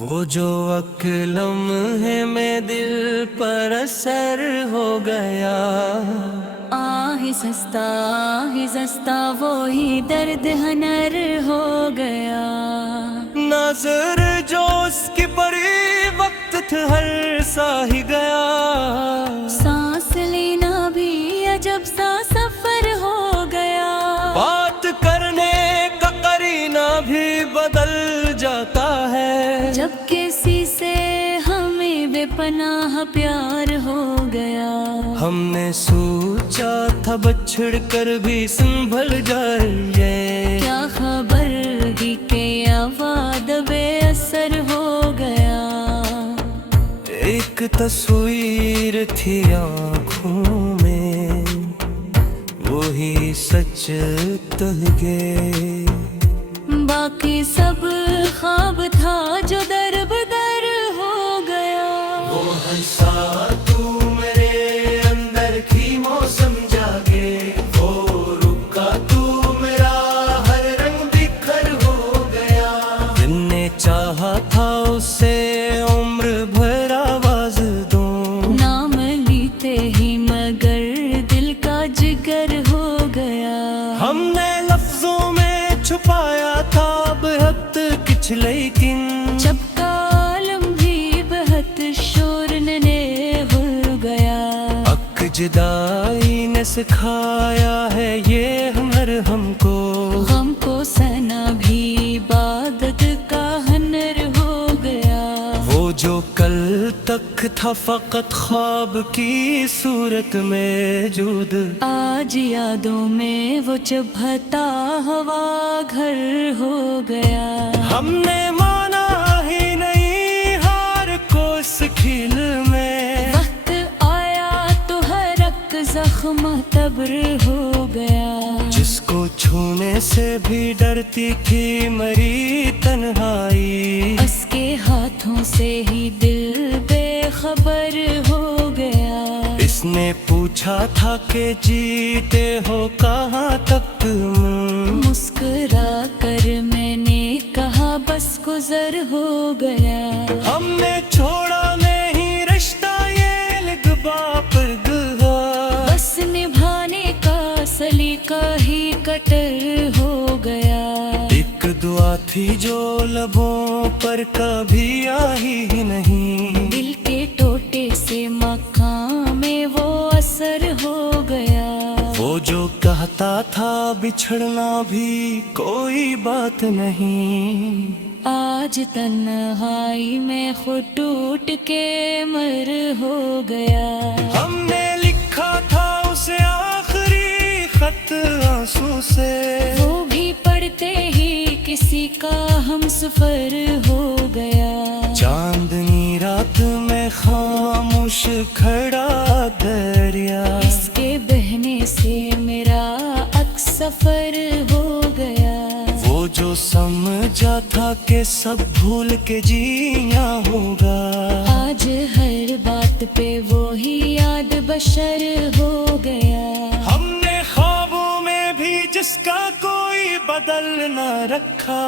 وہ جو ایک لمحے میں دل پر اثر ہو گیا، آہ سستا وہی درد ہنر ہو گیا۔ نظر جو اس کی پڑی وقت ٹھہر سا ہی گیا، سانس لینا بھی عجب سا سفر ہو گیا۔ بات کرنے کا قرینہ بھی بدل جاتا ہے، جب کسی سے ہمیں بے پناہ پیار ہو گیا۔ ہم نے سوچا تھا بچھڑ کر بھی سنبھل جائے، کیا خبر تھی کہ یہ وعدہ بے اثر ہو گیا۔ ایک تصویر تھی آنکھوں میں، وہی سچ تہ گئے، باقی سب خواب تھا جو در بدر ہو گیا۔ وہ ہنسا تو میرے اندر کی موسم جاگے، وہ رکا تو میرا ہر رنگ بکھر ہو گیا۔ دل نے چاہا تھا اسے عمر بھر آواز دوں، نام لیتے ہی مگر دل کا جگر ہو گیا۔ ہم نے لفظوں میں چھپایا تھا بہت کچھ، لیکن جب کا عالم بھی بہت شور نے ہو گیا۔ حق جدائی نے سکھایا ہے یہ ہنر ہم کو، غم کو سہنا بھی عبادت کا ہنر ہو گیا۔ وہ جو کل تک تھا فقط خواب کی صورت میں موجود، آج یادوں میں وہ چبھتا ہوا گھر ہو گیا۔ ہم نے مانا ہی نہیں ہار کو اس کھیل میں، وقت آیا تو ہر ایک زخم تبر ہو گیا۔ جس کو چھونے سے بھی ڈرتی تھی مری تنہائی، اس کے ہاتھوں سے ہی دل بے خبر ہو گیا۔ اس نے پوچھا تھا کہ جیتے ہو کہاں تک تم، مسکرا کر میں نے کہا بس گزر ہو گیا۔ ہم نے چھوڑا نہیں رشتہ یہ لگبا پر گوا، بس نبھانے کا سلیقہ ہی کٹر ہو گیا۔ ایک دعا تھی جو لبوں پر کبھی آئی ہی نہیں، دل کے ٹوٹے سے مقام میں وہ اثر ہو گیا۔ وہ جو کہتا تھا بچھڑنا بھی کوئی بات نہیں، آج تنہائی میں خود ٹوٹ کے مر ہو گیا۔ ہم نے لکھا تھا اسے آخری خط آنسو سے، وہ بھی پڑھتے ہی کسی کا ہم سفر ہو گیا۔ چاندنی رات میں خاموش کھڑا دریا، اس کے بہنے سے میرا عکس سفر ہو گیا۔ وہ جو سمجھا تھا کہ سب بھول کے جینا ہوگا، آج ہر بات پہ وہی یاد بشر ہو گیا۔ ہم نے خوابوں میں بھی جس کا کوئی بدل نہ رکھا،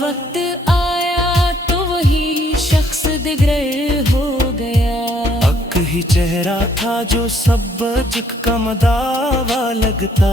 وقت آیا تو وہی شخص دیگر ہو گیا۔ حق ہی چہرہ تھا جو سب جک کا مداوا لگتا،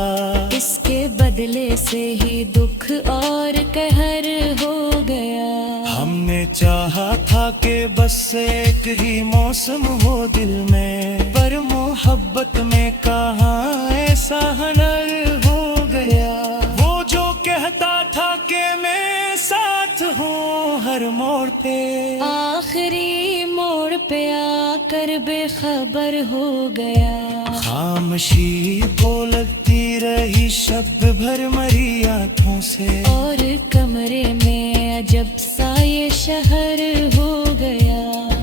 اس کے بدلے سے ہی دکھ اور قہر ہو گیا۔ ہم نے چاہا تھا کہ بس ایک ہی موسم ہو دل میں، پر محبت میں کہاں ایسا ہنر ہو گیا۔ وہ جو کہتا تھا کہ میں ساتھ ہوں ہر موڑ پہ، آخری موڑ پہ آ کر بے خبر ہو گیا۔ خاموشی وہ لگتی رہی شب بھر مری آنکھوں سے، اور کمرے میں عجب سا یہ شہر ہو گیا۔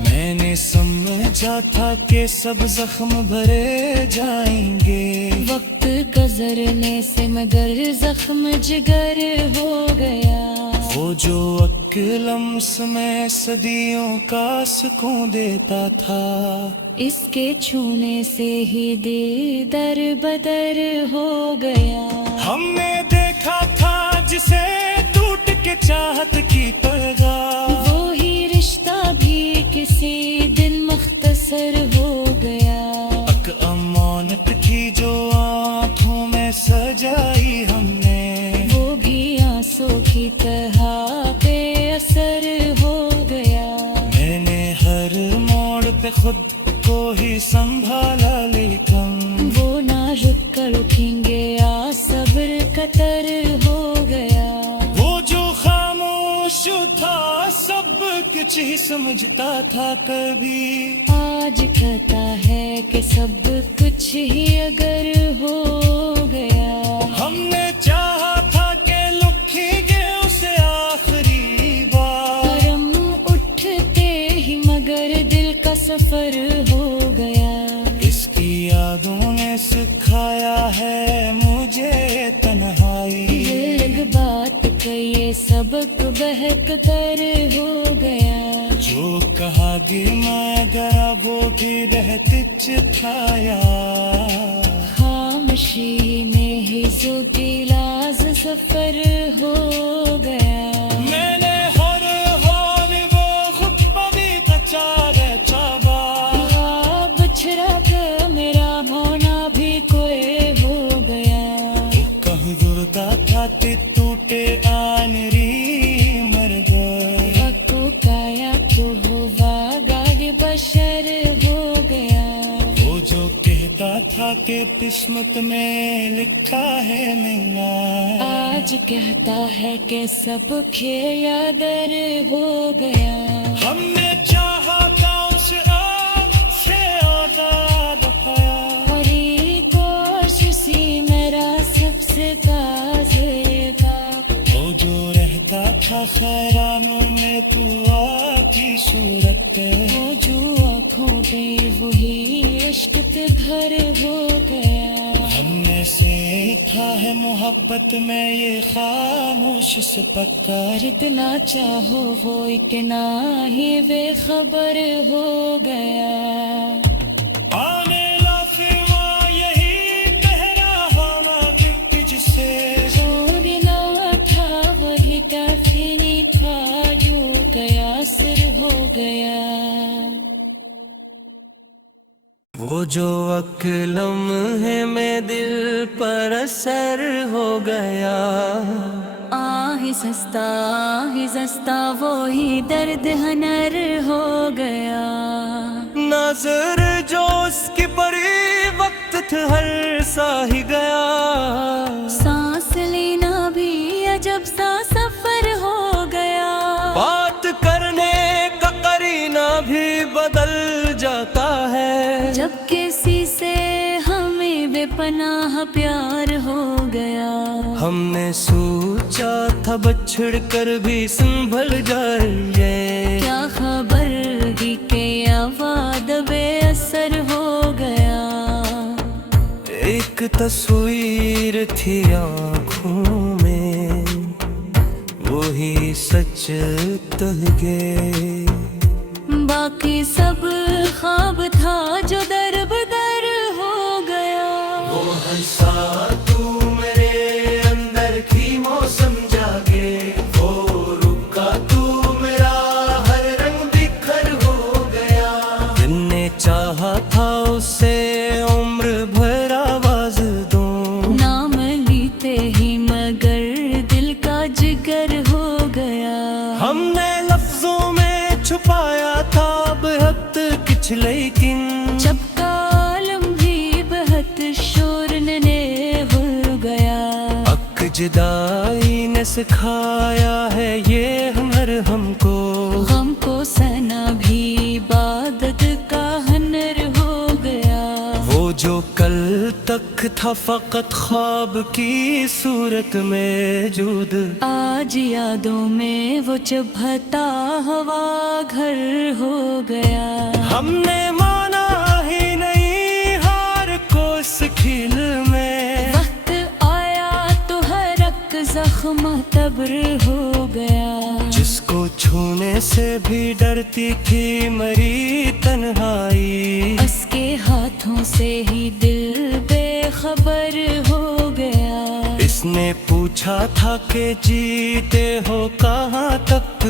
میں نے سمجھا تھا کہ سب زخم بھرے جائیں گے، وقت گزرنے سے مگر زخم جگر ہو گیا۔ وہ جو ایک لمس میں صدیوں کا سکون دیتا تھا، اس کے چھونے سے ہی دل در بدر ہو گیا۔ ہم نے دیکھا تھا جسے ٹوٹ کے چاہت کی پیغام، وہی رشتہ خود کو ہی سنبھالا لیکن وہ نہ رک کر اٹھیں گے یا صبر قطر ہو گیا. وہ جو خاموش تھا سب کچھ ہی سمجھتا تھا کبھی آج کہتا ہے کہ سب کچھ ہی اگر ہو گیا. ہم نے چاہا تھا کہ لکھیں گے اسے آخری بار کرم اٹھتے ہی مگر دل کا سفر ہو گیا. اس کی یادوں نے سکھایا ہے مجھے تنہائی. ایک بات کہیے سبق بہک کر ہو گیا. جو کہا گی میں گیا وہ بھی رہت چھایا. خاموشی میں ہی جو لاز سفر ہو گیا. میں نے ہر وہ خود پوی کچار چابا خواب چھڑک میرا ہونا بھی کوئی ہو گیا. کہ گردا تھا ٹوٹے آنری مر گئے. حقو کایا تو ہوا گاگ بشر ہو گیا. وہ جو کہتا تھا کہ قسمت میں لکھا ہے ملنا آج کہتا ہے کہ سب کھیا در ہو گیا. ہم نے چاہا تھا اس آگ سے آزاد پایا. ہری کوششی میرا سب سے تازہ. وہ جو رہتا تھا خیرانوں میں دعا کی صورت وہ جو آنکھوں پہ وہی عشق پہ گھر ہو گیا. ہم نے سیکھا ہے محبت میں یہ خاموش سے پکا. جتنا چاہو وہ اتنا ہی بے خبر ہو گیا. آنے لافوا یہی کہہ رہا نا دل سے چھوڑنا تھا وہی کافی نہیں تھا جو گیا سر ہو گیا. وہ جو ایک لمحے میں دل پر اثر ہو گیا. آہستہ وہی درد ہنر ہو گیا. نظر جو اس کی پڑی وقت تھا ہر سا ہی گیا. سانس لینا بھی عجب سا سفر ہو گیا. بات کرنے کا قرینہ بھی بدل جاتا ہے. جب کسی سے ہمیں بے پناہ پیار ہو گیا. ہم نے سوچا تھا بچھڑ کر بھی سنبھل جائے. کیا خبر دی کہ وعد بے اثر ہو گیا. ایک تصویر تھی آنکھوں میں وہی سچ تہ گئے. باقی سب خواب تھا جو در بدر ہو گیا. وہ ہنسا تو میرے اندر کی موسم جاگے. وہ رکا تو میرا ہر رنگ بکھر ہو گیا. دل نے چاہا تھا اسے عمر بھر آواز دوں. نام لیتے ہی مگر دل کا جگر ہو گیا. ہم نے لفظوں میں چھپایا تھا بہت کچھ لیکن جب کالم بھی بہت شور نے ہو گیا. اک جدائی نے سکھایا ہے یہ ہنر ہم کو. غم کو سہنا بھی عبادت کا ہنر ہو گیا. وہ جو کل تک تھا فقط خواب کی صورت میں موجود آج یادوں میں وہ چبھتا ہوا گھر ہو گیا. ہم نے مانا ہی نہیں ہار کو اس کھیل میں. وقت آیا تو ہر ایک زخم تبر ہو گیا. جس کو چھونے سے بھی ڈرتی تھی مری تنہائی. اس کے ہاتھوں سے ہی دل بے خبر ہو گیا. اس نے پوچھا تھا کہ جیتے ہو کہاں تک.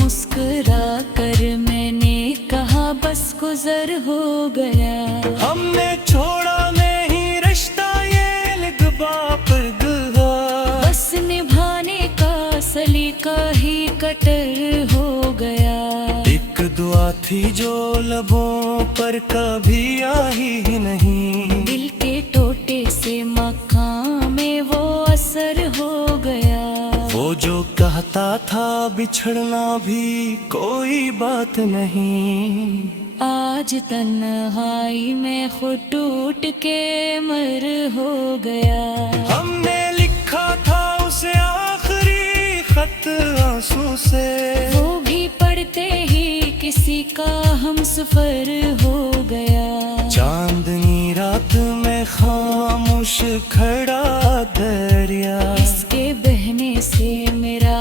مسکرا کر میں نے کہا بس گزر ہو گیا. ہم نے چھوڑا نہیں رشتہ یہ لگبا پر گوا. بس نبھانے کا سلیقہ ہی کٹر ہو گیا. ایک دعا تھی جو لبوں پر کبھی آئی ہی نہیں، دل کے ٹوٹے سے مقام میں وہ اثر ہو گیا، وہ جو کہتا تھا بچھڑنا بھی کوئی بات نہیں، آج تنہائی میں خود ٹوٹ کے مر ہو گیا۔ ہم نے لکھا تھا اسے آخری خط آنسو سے، وہ بھی پڑھتے ہی کسی کا ہم سفر ہو گیا، چاندنی رات میں خاموش کھڑا دریا، اس کے بہنے سے میرا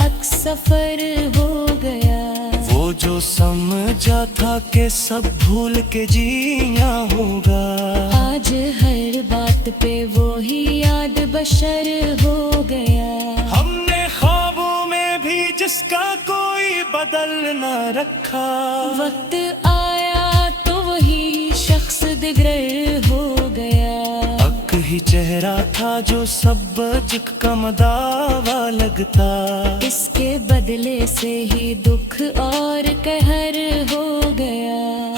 عکس سفر ہو گیا، وہ جو سمجھا تھا کہ سب بھول کے جینا ہوگا، آج ہر بات پہ وہی یاد بشر ہو گیا۔ ہم نے خوابوں میں بھی جس کا کوئی بدل نہ رکھا، وقت آیا تو وہی شخص دیگر ہو گیا، اک ہی چہرہ تھا جو سب جک کم داوا لگتا، اس کے بدلے سے ہی دکھ اور قہر ہو گیا۔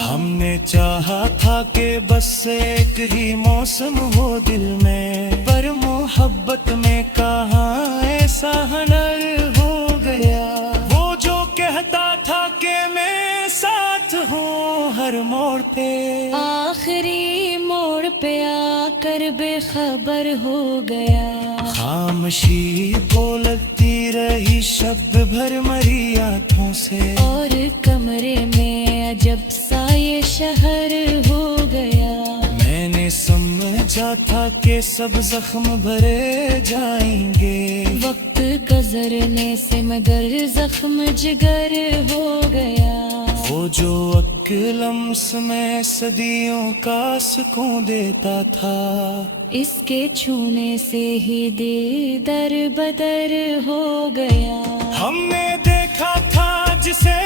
ہم نے چاہا تھا کہ بس ایک ہی موسم ہو دل میں، پر محبت میں کہاں ایسا ہنر ہو گیا، وہ جو کہتا تھا کہ میں ساتھ ہوں ہر موڑ پہ، آخری موڑ پہ آ کر بے خبر ہو گیا، خاموشی کو لگتی رہی شب بھر مری آنکھوں سے، اور کمرے میں عجب سا یہ شہر ہو گیا، میں نے سمجھا تھا کہ سب زخم بھرے جائیں گے، وقت گزرنے سے مگر زخم جگر ہو گیا، وہ جو ایک لمس میں صدیوں کا سکون دیتا تھا، اس کے چھونے سے ہی دل در بدر ہو گیا، ہم نے دیکھا تھا جسے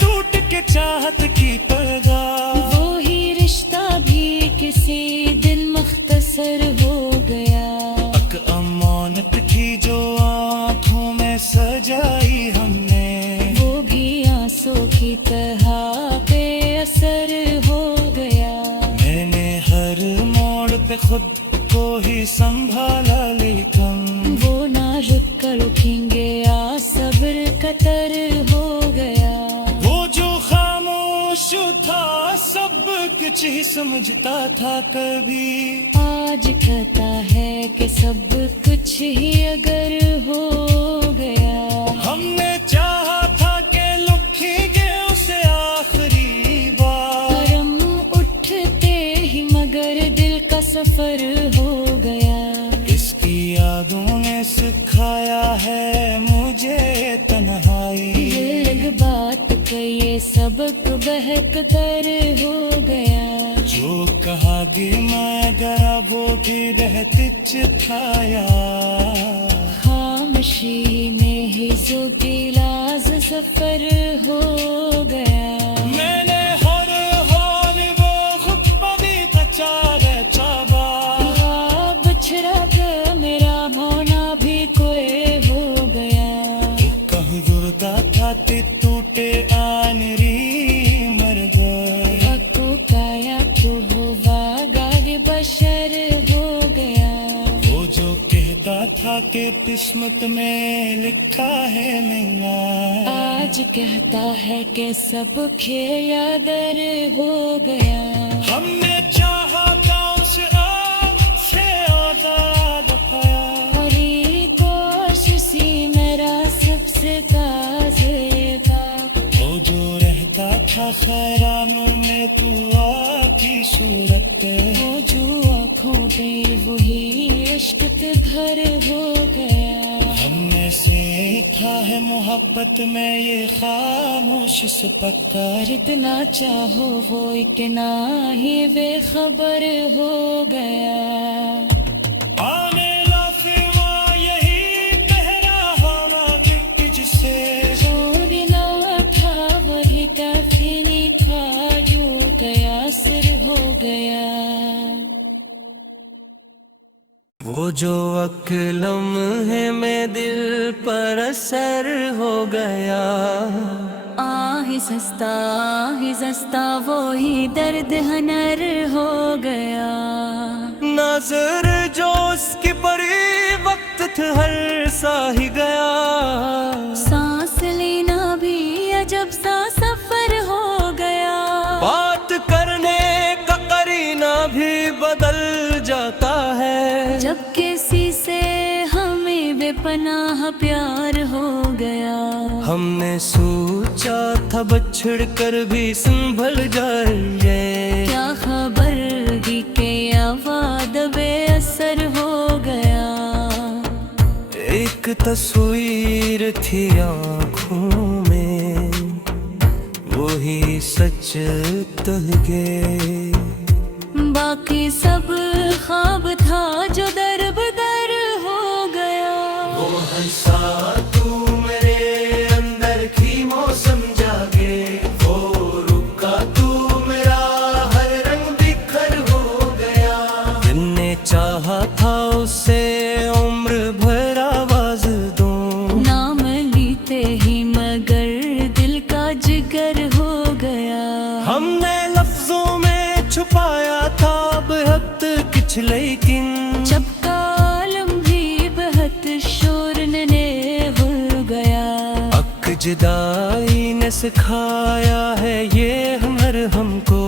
ٹوٹ کے چاہت کی پیغام، وہی رشتہ بھی کسی دن مختصر ہو گیا، ایک امانت تھی جو آنکھوں میں سجائی ہم نے، وہ بھی آنسو کی طرح بے اثر ہو گیا، میں نے ہر موڑ پہ خود کو ہی سنبھالا لیکن وہ نہ رک کر اٹھیں گے یا صبر قطر ہو گیا، وہ جو خاموش تھا سب کچھ ہی سمجھتا تھا کبھی، آج کہتا ہے کہ سب کچھ ہی اگر ہو گیا، ہم نے چاہا تھا کہ لکھیں گے اسے آخری بار، کرم اٹھتے ہی مگر دل کا سفر ہو گیا، اس کی یادوں نے سکھایا ہے مجھے تنہائی، یہ ایک بات کا یہ سبق بہت کر ہو گیا، جو کہا گی میں گیا وہ بھی رہت چکھایا، خاموشی میں ہی جو گلاس سفر ہو گیا، میں نے ہر حال وہ خود پوی کچارے چابا، بچھڑا کر میرا ہونا بھی کوئی ہو گیا، کہہ گردا تھا تے ٹوٹے آنری مر گئے، اکو کایا تو ہوا گاگ بشر ہو گیا، وہ جو کہتا تھا کہ قسمت میں لکھا ہے ملنا، آج کہتا ہے کہ سب کھییا در ہو گیا، ہم نے چاہا تھا اس آگ سے آزاد پایا، ہری گوش سی میرا سب سے تازے تھا، وہ جو رہتا تھا خیرانوں میں تو آتی صورت، وہ جو آنکھوں پہ وہی عشق پہ گھر ہو گیا، ہم نے سیکھا ہے محبت میں یہ خاموش سپکار، جتنا چاہو وہ اتنا ہی بے خبر ہو گیا، آنے لافوا یہی پہرا ہونا دل جسے، جو بنا تھا وہی کافی نہیں تھا، جو گیا سر ہو گیا، وہ جو ایک لمحے میں دل پر اثر ہو گیا، آہ ہی سستا وہی درد ہنر ہو گیا. نظر جو اس کی پڑی وقت تھا ہر سا ہی گیا. سانس لینا بھی عجب سا سفر ہو گیا. بات کرنے کا قرینہ بھی بدل جاتا ہے. جب کسی سے ہمیں بے پناہ پیار ہو گیا. ہم نے سوچا تھا بچھڑ کر بھی سنبھل جائے. کیا خبر ہی کہ وعد بے اثر ہو گیا. ایک تصویر تھی آنکھوں میں وہی سچ تہ گئے. باقی سب خواب تھا جو در بدر ہو گیا. وہ ہنسا تو میرے اندر کی موسم جاگے. وہ رکا تو میرا ہر رنگ بکھر ہو گیا. دل نے چاہا تھا اسے عمر بھر آواز دوں. نام لیتے ہی مگر دل کا جگر ہو گیا. ہم نے لفظوں میں چھپایا تھا بہت کچھ لیکن جب کالم بھی بہت شور نے ہو گیا. اک جدائی نے سکھایا ہے یہ ہنر ہم کو.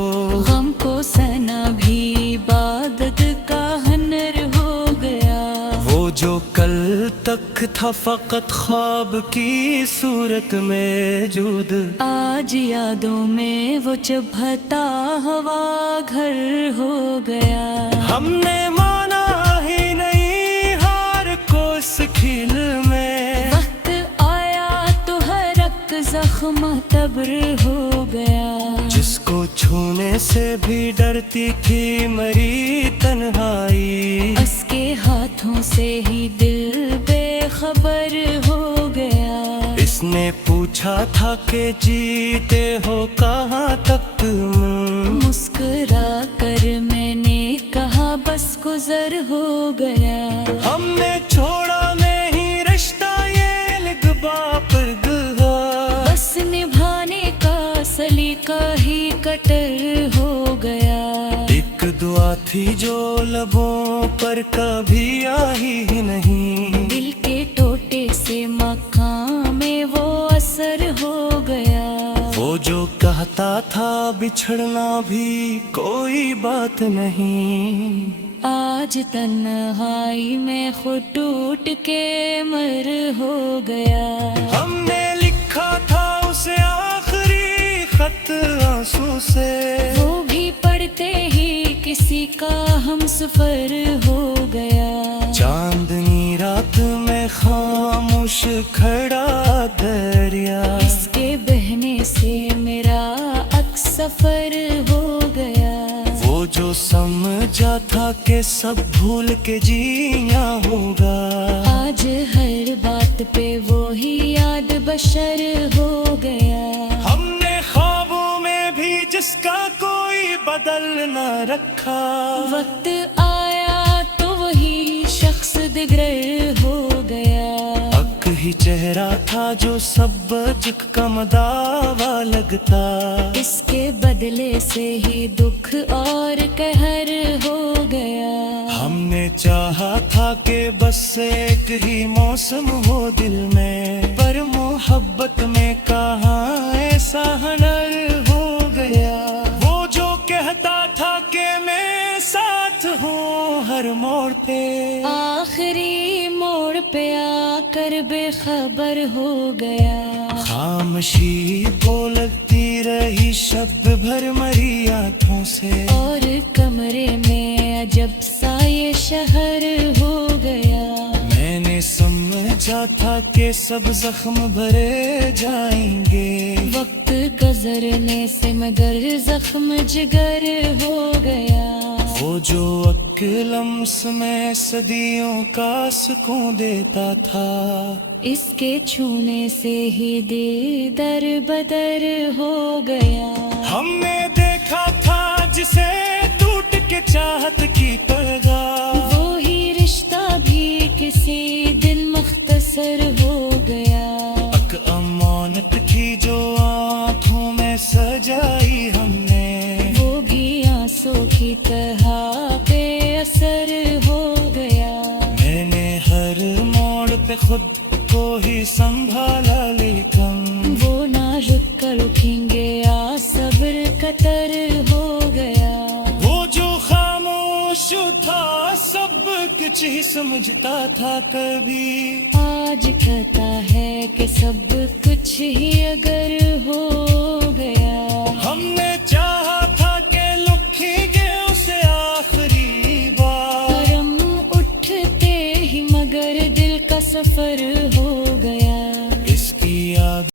غم کو سہنا بھی عبادت کا ہنر ہو گیا. وہ جو کل تک تھا فقط خواب کی صورت میں موجود آج یادوں میں وہ چبھتا ہوا گھر ہو گیا. ہم نے مانا ہی نہیں ہار کو اس کھیل میں. وقت آیا تو ہر ایک زخم تبر ہو گیا. جس کو چھونے سے بھی ڈرتی تھی مری تنہائی. اس کے ہاتھوں سے ہی دل بے خبر ہو گیا. اس نے پوچھا تھا کہ جیتے ہو کہاں تک تم. مسکرا کر میں نے کہا بس گزر ہو گیا. ہم نے چھوڑا نہیں رشتہ یہ لگبا پر گہا. بس نبھانے کا سلیقہ ہی کٹر ہو گیا. ایک دعا تھی جو لبوں پر کبھی آئی ہی نہیں. دل کے ٹوٹے سے مقام میں وہ اثر ہو گیا. وہ جو کہتا تھا بچھڑنا بھی کوئی بات نہیں. آج تنہائی میں خود ٹوٹ کے مر ہو گیا. ہم نے لکھا تھا اسے آخری خط آنسو سے. وہ بھی پڑھتے ہی کسی کا ہم سفر ہو گیا. چاندنی رات میں خاموش کھڑا دریا. اس کے بہنے سے میرا عکس سفر ہو گیا. وہ جو سمجھا تھا کہ سب بھول کے جینا ہوگا. آج ہر بات پہ وہی یاد بشر ہو گیا. ہم نے خوابوں میں بھی جس کا کوئی بدل نہ رکھا. وقت آیا تو وہی شخص دگر ہو گیا. اک ہی چہرہ تھا جو سب جک کا مداوا لگتا. اس کے بدلے سے ہی دکھ اور قہر ہو گیا. ہم نے چاہا تھا کہ بس ایک ہی موسم ہو دل میں. پر محبت میں کہاں ایسا ہنر ہو گیا. وہ جو کہتا تھا کہ میں ساتھ ہوں ہر موڑ پہ. آخری موڑ پہ آ کر بے خبر ہو گیا. خاموشی بولتی رہی شب بھر مری آنکھوں سے. اور کمرے میں عجب سا یہ شہر ہو گیا. میں نے سمجھا تھا کہ سب زخم بھرے جائیں گے. وقت گزرنے سے مگر زخم جگر ہو گیا. وہ جو ایک لمس میں صدیوں کا سکون دیتا تھا. اس کے چھونے سے ہی دل در بدر ہو گیا. ہم نے دیکھا تھا جسے ٹوٹ کے چاہت کی پیغام. وہی رشتہ بھی کسی دن مختصر ہو گیا. ایک امانت تھی جو آنکھوں کی طرح بے اثر ہو گیا. میں نے ہر موڑ پہ خود کو ہی سنبھالا لیکن وہ نہ رک کر اٹھیں گے یا صبر قطر ہو گیا. وہ جو خاموش تھا سب کچھ ہی سمجھتا تھا کبھی آج کہتا ہے کہ سب کچھ ہی اگر ہو